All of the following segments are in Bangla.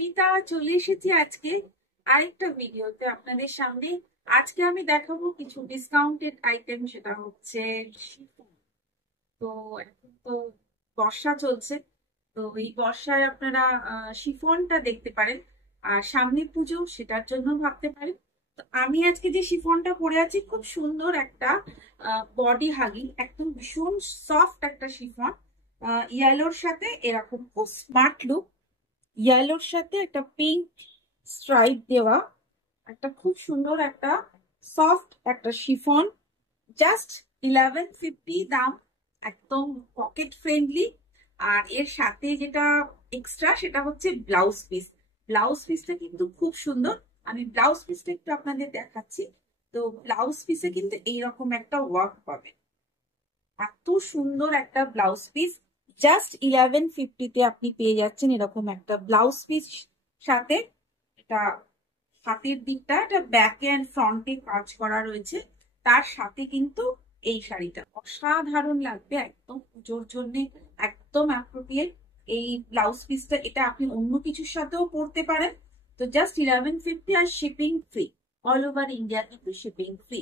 স্মিতা চলে এসেছি আজকে আরেকটা ভিডিওতে আপনাদের সামনে। আজকে আমি দেখাবো কিছু ডিসকাউন্টেড আইটেম, সেটা হচ্ছে শিফন। তো এখন তো বর্ষা চলছে, তো এই বর্ষায় আপনারা শিফনটা দেখতে পারেন। আর সামনে পুজো, সেটার জন্য ভাবতে পারেন। তো আমি আজকে যে শিফনটা পরে আছি, খুব সুন্দর একটা বডি হাগিং, একদম ভীষণ সফট একটা শিফন। ইয়েলোর সাথে এরকম খুব স্মার্ট লুক, ইয়েলোর সাথে একটা পিঙ্ক স্ট্রাইপ দেওয়া, একটা খুব সুন্দর একটা সফট একটা শিফন। জাস্ট 1150 দাম, একদম পকেট ফ্রেন্ডলি। আর এর সাথে যেটা এক্সট্রা সেটা হচ্ছে ব্লাউজ পিস। ব্লাউজ পিসটা কিন্তু খুব সুন্দর, আমি ব্লাউজ পিসটা একটু আপনাদের দেখাচ্ছি। তো ব্লাউজ পিসে কিন্তু এইরকম একটা ওয়ার্ক পাবে, এত সুন্দর একটা ব্লাউজ পিস। জাস্ট 1150-তে আপনি পেয়ে যাচ্ছেন এরকম একটা ব্লাউজ পিস সাথে। এটা হাতের দিকটা, এটা ব্যাকে অ্যান্ড ফ্রন্টে কাজ করা রয়েছে। তার সাথে কিন্তু এই শাড়িটা অসাধারণ লাগবে, একদম পুজোর জন্য একদম অ্যাপ্রোপ্রিয়েট এই ব্লাউজ পিসটা। এটা আপনি অন্য কিছুর সাথেও পরতে পারেন। তো জাস্ট 1150, আর shipping free, all over India কিন্তু শিপিং ফ্রি।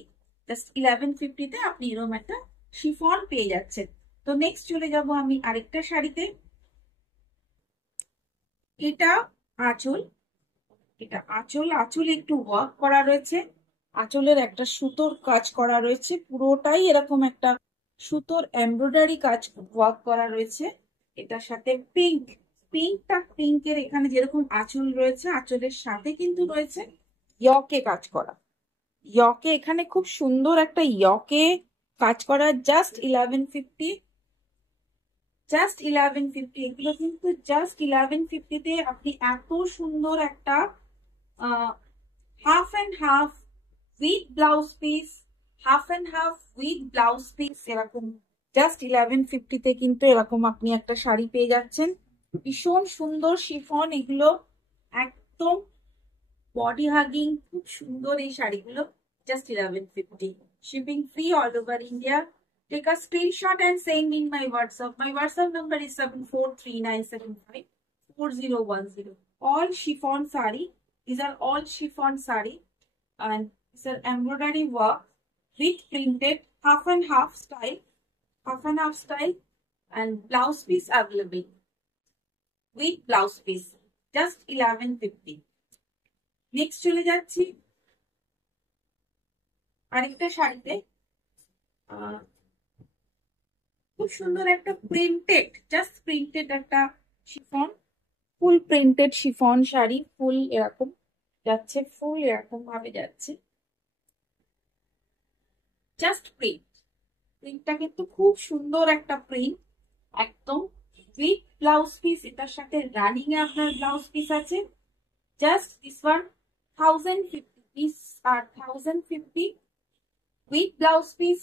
জাস্ট 1150-তে আপনি এরকম একটা শিফন পেয়ে যাচ্ছেন। তো নেক্সট চলে যাব আমি আরেকটা শাড়িতে। এটা আঁচল, এটা আঁচল, আঁচলে একটু ওয়ার্ক করা রয়েছে। আঁচলের একটা সুতোর কাজ করা রয়েছে, পুরোটাই এরকম একটা সুতোর এমব্রয়ডারি কাজ ওয়ার্ক করা রয়েছে। এটার সাথে পিঙ্ক, পিঙ্কের এখানে যেরকম আঁচল রয়েছে, আঁচলের সাথে কিন্তু রয়েছে ইয়কে কাজ করা। ইয়কে এখানে খুব সুন্দর একটা ইয়কে কাজ করা। জাস্ট 1150, জাস্ট 1150, এগুলো কিন্তু জাস্ট 1150-তে আপনি এত সুন্দর একটা half and half with blouse piece, half and half with blouse piece, এরকম জাস্ট 1150-তে কিন্তু এরকম আপনি একটা শাড়ি পেয়ে যাচ্ছেন। ভীষণ সুন্দর শিফন এগুলো, একদম বডি হাগিং, খুব সুন্দর এই শাড়িগুলো। Just 1150, shipping free all over India. Take a screenshot and send in my WhatsApp. My WhatsApp number is 7439754010. All chiffon sari. These are all chiffon sari, and it's an embroidery work with printed half and half style, and blouse piece available with blouse piece. Just 1150. Next চলে যাচ্ছি আরেকটা শাড়িতে। খুব সুন্দর একটা প্রিন্টেড, জাস্ট প্রিন্টেড একটা শিফন, ফুল প্রিন্টেড শিফন শাড়ি। ফুল এরকম যাচ্ছে, ফুল এরকম ভাবে যাচ্ছে, জাস্ট প্রিন্ট। প্রিন্টটা কিন্তু খুব সুন্দর একটা প্রিন্ট, একদম উইথ ব্লাউজ পিস। এটার সাথে রানিং এ আপনার ব্লাউজ পিস আছে। জাস্ট দিস ওয়ান 1050, পিস আর 1050 উইথ ব্লাউজ পিস।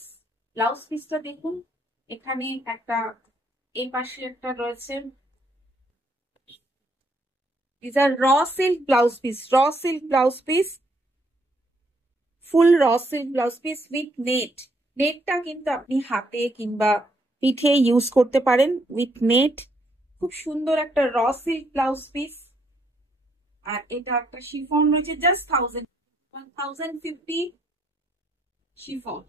ব্লাউজ পিসটা দেখুন, এখানে একটা, এই পাশে একটা রয়েছে। These are raw silk blouse piece, raw silk blouse piece, full raw silk blouse piece with net. নেটটা কিন্তু আপনি হাতে কিংবা পিঠে ইউজ করতে পারেন উইথ নেট। খুব সুন্দর একটা র সিল্ক ব্লাউজ পিস। আর এটা একটা শিফন রয়েছে, জাস্ট 1050 শিফন।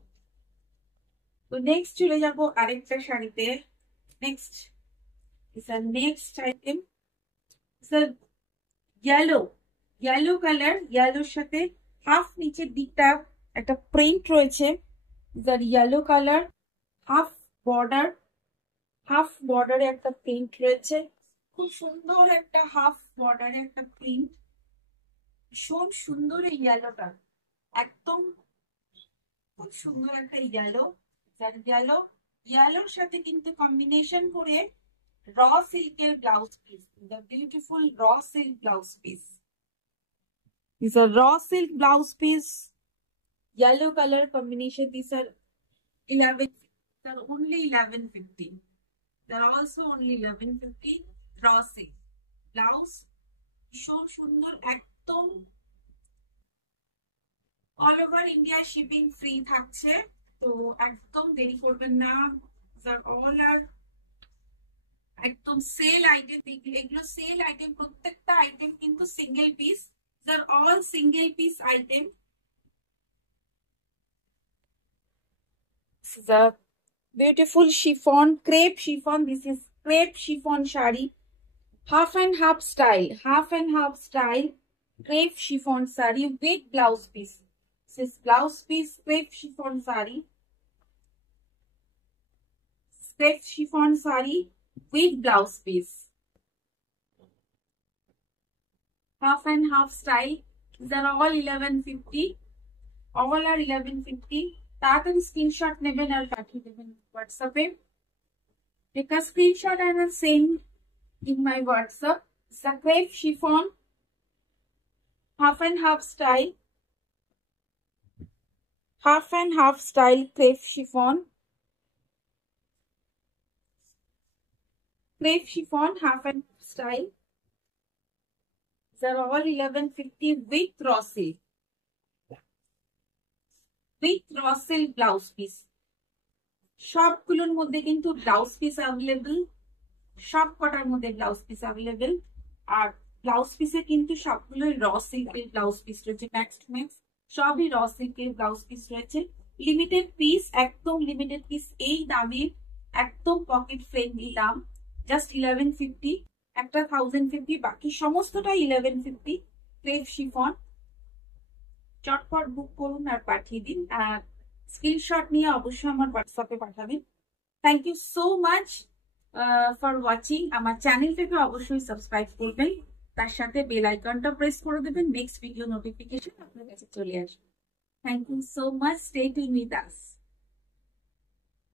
তো নেক্সট চলে যাব আরেকটা শাড়িতে। Next next item yellow, yellow colour, ইয়েলোর সাথে হাফ নিচের দিকটা একটা প্রিন্ট রয়েছে। Yellow colour, half border, half বর্ডারে একটা প্রিন্ট রয়েছে। খুব সুন্দর একটা হাফ বর্ডারে একটা প্রিন্ট, ভীষণ সুন্দর এই ইয়েলোটা, একদম খুব সুন্দর একটা ইয়েলো। ইয়েলো, ইয়েলোর সাথে কিন্তু কম্বিনেশন করে র সিল্কের blouse piece, the beautiful raw silk blouse piece. These are raw silk blouse piece, yellow color combination. These are 11. They're only 1150. They're also only 1150. Raw silk blouse. ভীষণ সুন্দর, একদম all over India shipping free থাকছে। তো একদম দেরি করবেন না। These are all are একদম সেল আইটেম, এগুলো সেল আইটেম, প্রত্যেকটা আইটেম কিন্তু single piece, they are all single piece item. This is a beautiful chiffon, crepe chiffon. This is crepe chiffon shari, half and half style, half and half style, crepe chiffon sari with blouse piece. This is blouse piece, crepe chiffon sari, crepe chiffon sari with blouse piece. Half and half style. These are all 1150. All are 1150. তাড়াতাড়ি স্ক্রিনশট নেবেন আর পাঠিয়ে দেবেন হোয়াটসঅ্যাপে। Take a screenshot and send in my WhatsApp. It's a crepe chiffon, half and half style, half and half style crepe chiffon, crepe chiffon, half and half style. These are all 1150 with raw silk, with raw silk blouse piece. সবগুলোর মধ্যে কিন্তু ব্লাউজ পিস অ্যাভেলেবল, সব কটার মধ্যে ব্লাউজ পিস অ্যাভেলেবল। আর ব্লাউজ পিসে কিন্তু সবগুলোই র সিল্কের ব্লাউজ পিস রয়েছে, ম্যাক্স টু ম্যাক্স সবই র সিল্কের ব্লাউজ পিস রয়েছে। লিমিটেড পিস, একদম লিমিটেড পিস, এই দামে একদম পকেট ফ্রেন্ডলি দাম, জাস্ট 1150, একটা 1050, বাকি সমস্তটাই 1150। ক্রেপ শিফন, চটপট বুক করুন আর পাঠিয়ে দিন। আর স্ক্রিনশট নিয়ে অবশ্যই আমার হোয়াটসঅ্যাপে পাঠাবেন। Thank you so much for watching. আমার চ্যানেলটাকে অবশ্যই সাবস্ক্রাইব করবেন, তার সাথে বেল আইকনটা প্রেস করে দেবেন, নেক্সট ভিডিও নোটিফিকেশন আপনার কাছে চলে আসবে। Thank you so much, stay tune with us.